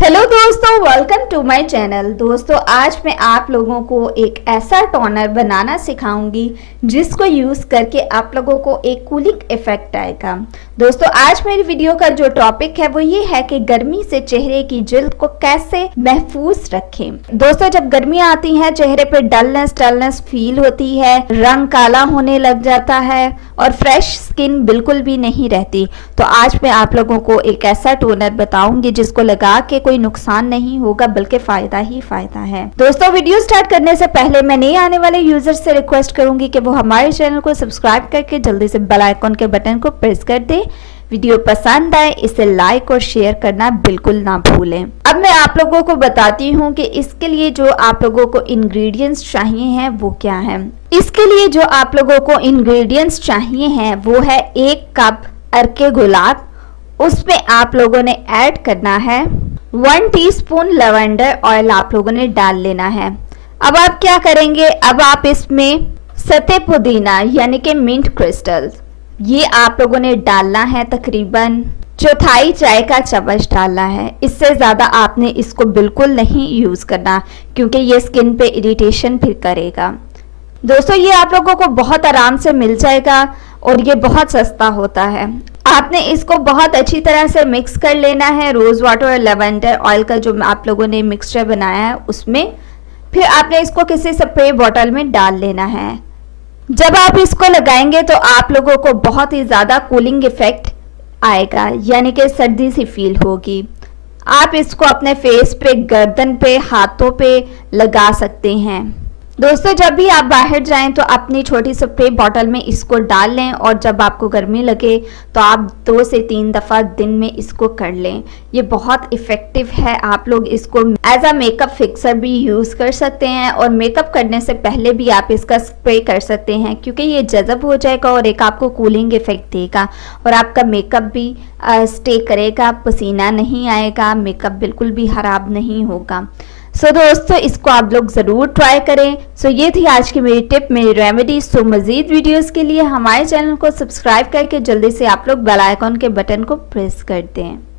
Hello दोस्तों, welcome to my channel. दोस्तों आज मैं आप लोगों को एक ऐसा टोनर बनाना सिखाऊंगी जिसको यूज़ करके आप लोगों को एक कूलिंग इफेक्ट आएगा। दोस्तों आज मेरी वीडियो का जो टॉपिक है वो ये है कि गर्मी से चेहरे की जिल्द को कैसे महफूज रखें। दोस्तों जब गर्मी आती है चेहरे पे डलनेस फील होती है, रंग काला होने लग जाता है और फ्रेश स्किन बिल्कुल भी नहीं रहती। तो आज मैं आप लोगों को एक ऐसा टोनर बताऊंगी जिसको लगा के कोई नुकसान नहीं होगा बल्कि फायदा ही फायदा है। दोस्तों वीडियो स्टार्ट करने से पहले मैं नए आने वाले यूजर से रिक्वेस्ट करूंगी कि वो हमारे चैनल को सब्सक्राइब करके जल्दी से बेल आइकॉन के बटन को प्रेस कर दे। वीडियो पसंद आए इसे लाइक और शेयर करना बिल्कुल ना भूलें। अब मैं आप लोगों को बताती हूँ कि इसके लिए जो आप लोगों को इंग्रेडिएंट्स चाहिए हैं वो क्या है। इसके लिए जो आप लोगों को इंग्रेडिएंट्स चाहिए हैं वो है 1 कप अर्के गुलाब। उसमें आप लोगों ने ऐड करना है 1 टीस्पून लवेंडर ऑयल आप लोगों ने डाल लेना है। अब आप क्या करेंगे, अब आप इसमें सते पुदीना यानी कि मिंट क्रिस्टल्स ये आप लोगों ने डालना है, तकरीबन 1/4 चाय का चम्मच डालना है। इससे ज़्यादा आपने इसको बिल्कुल नहीं यूज़ करना क्योंकि ये स्किन पे इरिटेशन फिर करेगा। दोस्तों ये आप लोगों को बहुत आराम से मिल जाएगा और ये बहुत सस्ता होता है। आपने इसको बहुत अच्छी तरह से मिक्स कर लेना है रोज़ वाटर और लेवेंडर ऑयल का जो आप लोगों ने मिक्सचर बनाया है उसमें। फिर आपने इसको किसी स्प्रे बॉटल में डाल लेना है। जब आप इसको लगाएंगे तो आप लोगों को बहुत ही ज़्यादा कूलिंग इफेक्ट आएगा यानी कि सर्दी सी फील होगी। आप इसको अपने फेस पे, गर्दन पे, हाथों पे लगा सकते हैं। दोस्तों जब भी आप बाहर जाएं तो अपनी छोटी स्प्रे बॉटल में इसको डाल लें और जब आपको गर्मी लगे तो आप 2 से 3 दफ़ा दिन में इसको कर लें। ये बहुत इफ़ेक्टिव है। आप लोग इसको एज अ मेकअप फिक्सर भी यूज़ कर सकते हैं और मेकअप करने से पहले भी आप इसका स्प्रे कर सकते हैं क्योंकि ये जज़ब हो जाएगा और एक आपको कूलिंग इफेक्ट देगा और आपका मेकअप भी स्टे करेगा, पसीना नहीं आएगा, मेकअप बिल्कुल भी ख़राब नहीं होगा। सो दोस्तों इसको आप लोग ज़रूर ट्राई करें। सो ये थी आज की मेरी टिप, मेरी रेमेडी। सो मज़ीद वीडियोस के लिए हमारे चैनल को सब्सक्राइब करके जल्दी से आप लोग बेल आइकॉन के बटन को प्रेस कर दें।